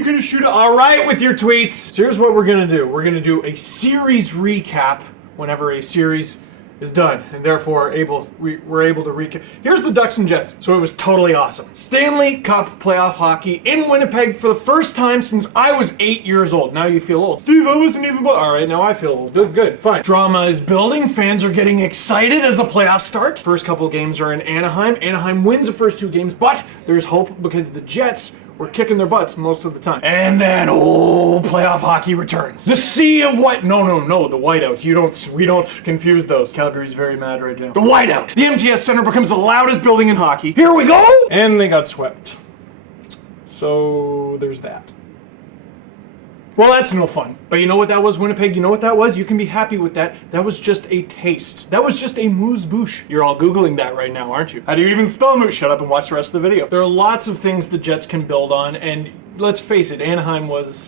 you gonna shoot it? All right, with your tweets. So here's what we're gonna do. We're gonna do a series recap whenever a series is done, and therefore we're able to recap. Here's the Ducks and Jets. So it was totally awesome. Stanley Cup playoff hockey in Winnipeg for the first time since I was 8 years old. Now you feel old. Steve, I wasn't even born. All right, now I feel old. Good, fine. Drama is building. Fans are getting excited as the playoffs start. First couple games are in Anaheim. Anaheim wins the first 2 games, but there's hope because the Jets were kicking their butts most of the time. And then, playoff hockey returns. The sea of white. No, the whiteout. We don't confuse those. Calgary's very mad right now. The whiteout. The MTS Center becomes the loudest building in hockey. Here we go! And they got swept. So, there's that. Well, that's no fun. But you know what that was, Winnipeg? You know what that was? You can be happy with that. That was just a taste. That was just a moose-bouche. You're all Googling that right now, aren't you? How do you even spell moose? Shut up and watch the rest of the video. There are lots of things the Jets can build on, and let's face it, Anaheim was,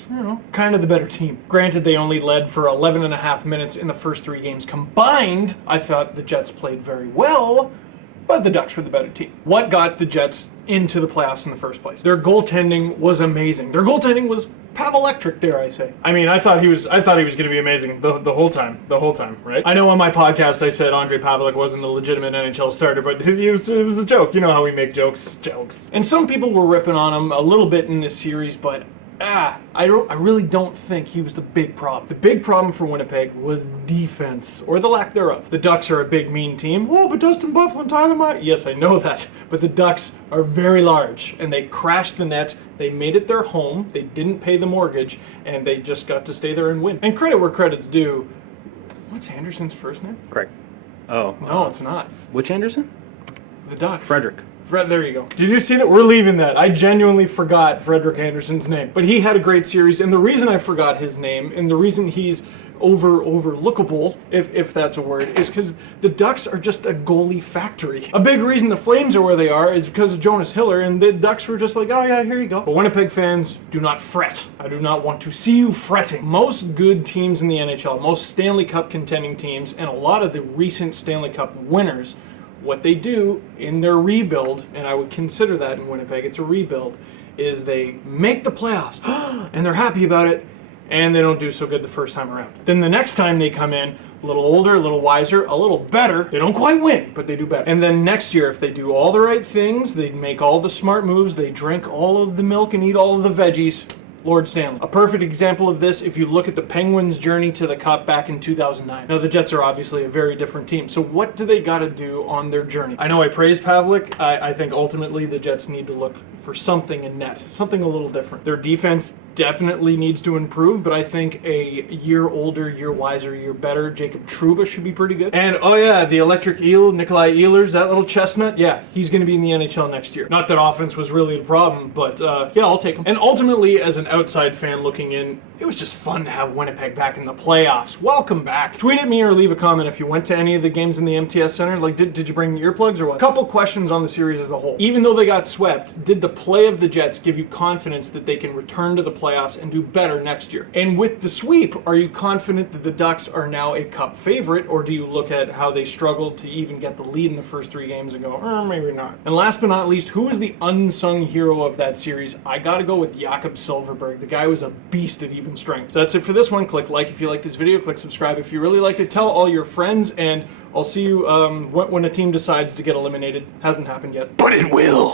kind of the better team. Granted, they only led for 11 and a half minutes in the first 3 games combined. I thought the Jets played very well, but the Ducks were the better team. What got the Jets into the playoffs in the first place? Their goaltending was amazing. Their goaltending was Pav-electric, dare I say. I mean, I thought he was going to be amazing the whole time, right? I know on my podcast I said Andre Pavelec wasn't a legitimate NHL starter, but it was a joke. You know how we make jokes. And some people were ripping on him a little bit in this series, but I really don't think he was the big problem. The big problem for Winnipeg was defense, or the lack thereof. The Ducks are a big, mean team. Oh, but Dustin Buffalo and Tyler Myers. Yes, I know that. But the Ducks are very large, and they crashed the net. They made it their home. They didn't pay the mortgage, and they just got to stay there and win. And credit where credit's due. What's Anderson's first name? Craig. Oh. No, it's not. Which Anderson? The Ducks. Frederick. There you go. Did you see that? We're leaving that. I genuinely forgot Frederick Anderson's name. But he had a great series, and the reason I forgot his name, and the reason he's overlookable, if that's a word, is because the Ducks are just a goalie factory. A big reason the Flames are where they are is because of Jonas Hiller, and the Ducks were just like, oh yeah, here you go. But Winnipeg fans, do not fret. I do not want to see you fretting. Most good teams in the NHL, most Stanley Cup contending teams, and a lot of the recent Stanley Cup winners, what they do in their rebuild, and I would consider that in Winnipeg, it's a rebuild, is they make the playoffs, and they're happy about it, and they don't do so good the first time around. Then the next time they come in, a little older, a little wiser, a little better. They don't quite win, but they do better. And then next year, if they do all the right things, they make all the smart moves, they drink all of the milk and eat all of the veggies, Lord Stanley. A perfect example of this, if you look at the Penguins' journey to the Cup back in 2009. Now, the Jets are obviously a very different team, so what do they got to do on their journey? I know I praised Pavelec. I think ultimately the Jets need to look for something in net, something a little different. Their defense definitely needs to improve, but I think a year older, year wiser, year better Jacob Trouba should be pretty good. And oh yeah, the electric eel, Nikolai Ehlers, that little chestnut, yeah, he's going to be in the NHL next year. Not that offense was really the problem, but yeah, I'll take him. And ultimately, as an outside fan looking in, it was just fun to have Winnipeg back in the playoffs. Welcome back. Tweet at me or leave a comment if you went to any of the games in the MTS Center. Like, did you bring earplugs or what? Couple questions on the series as a whole. Even though they got swept, did the play of the Jets give you confidence that they can return to the playoffs and do better next year? And with the sweep, are you confident that the Ducks are now a Cup favorite, or do you look at how they struggled to even get the lead in the first 3 games and go, maybe not? And last but not least, who is the unsung hero of that series? I gotta go with Jakob Silfverberg. The guy was a beast at even strength. So that's it for this one. Click like if you like this video. Click subscribe if you really like it. Tell all your friends, and I'll see you when a team decides to get eliminated. Hasn't happened yet, but it will.